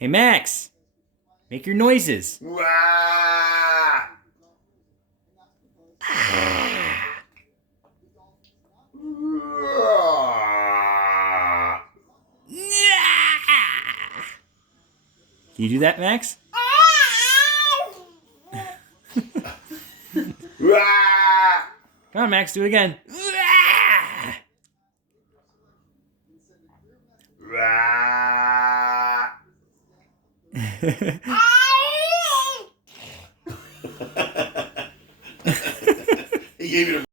Hey, Max, make your noises. Wah! Can you do that, Max? Wah! Come on, Max, do it again. Wah! He gave you the